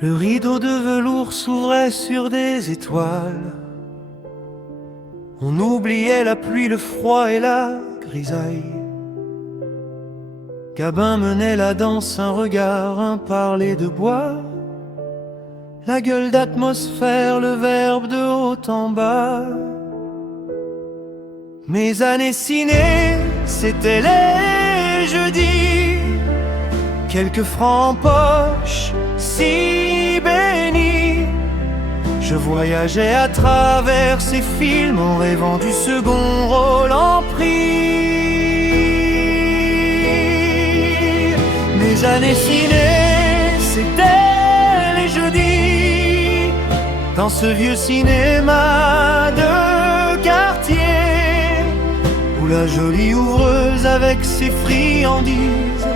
Le rideau de velours s'ouvrait sur des étoiles. On oubliait la pluie, le froid et la grisaille. Gabin menait la danse, un regard, un parler de bois. La gueule d'atmosphère, le verbe de haut en bas. Mes années ciné, c'était les jeudis. Quelques francs en poche, si bénis. Je voyageais à travers ces films en rêvant du second rôle en prix. Mes années ciné, c'était les jeudis. Dans ce vieux cinéma de quartier, où la jolie ouvreuse avec ses friandises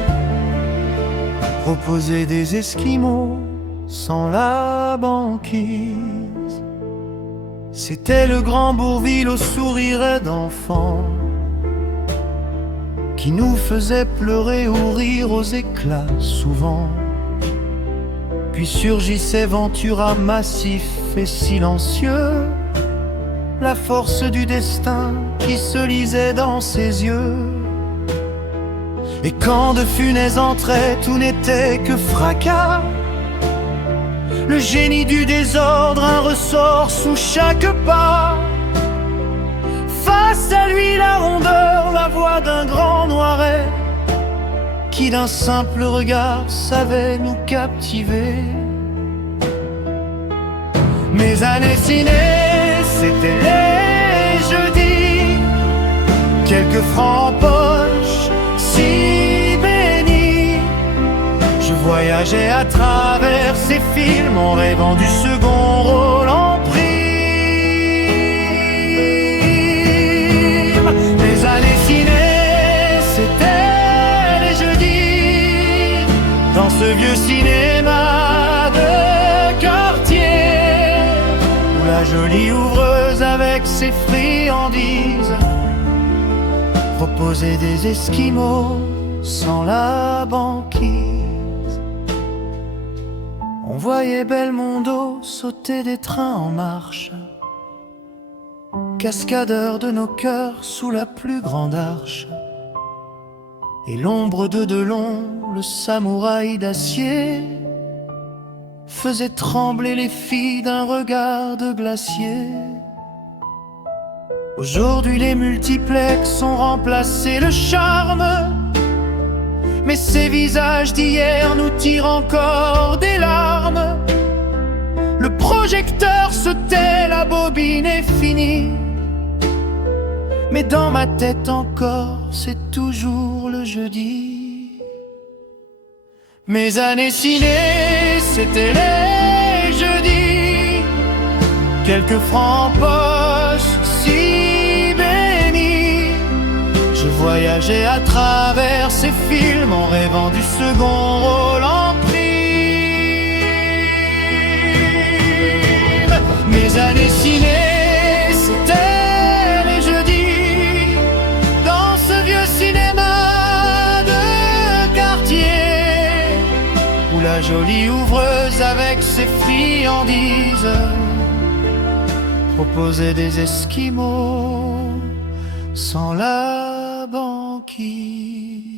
proposait des esquimaux sans la banquise. C'était le grand Bourvil au sourire d'enfant qui nous faisait pleurer ou rire aux éclats souvent. Puis surgissait Ventura massif et silencieux, la force du destin qui se lisait dans ses yeux. Et quand de funès entrait, tout n'était que fracas. Le génie du désordre, un ressort sous chaque pas. Face à lui, la rondeur, la voix d'un grand noiret qui d'un simple regard savait nous captiver. Mes années ciné, c'était les jeudis. Quelques francs en poche, si bénis. Je voyageais à travers ces films en rêvant du second rôle en prime. Mes années ciné, c'était les jeudis. Dans ce vieux cinéma de quartier, où la jolie ouvreuse avec ses friandises proposait des esquimaux sans la banquise. On voyait Belmondo sauter des trains en marche, cascadeur de nos cœurs sous la plus grande arche. Et l'ombre de Delon, le samouraï d'acier, faisait trembler les filles d'un regard de glacier. Aujourd'hui les multiplex ont remplacé le charme, mais ces visages d'hier nous tirent encore des larmes. Le projecteur se tait, la bobine est finie, mais dans ma tête encore, c'est toujours le jeudi. Mes années ciné, c'était les jeudis. Quelques francs en poche, si bénis. Je voyageais à travers ces films en rêvant du second rôle en prime. Mes années ciné, c'était les jeudis. Dans ce vieux cinéma de quartier, où la jolie ouvreuse avec ses friandises proposait des esquimaux sans la banquise.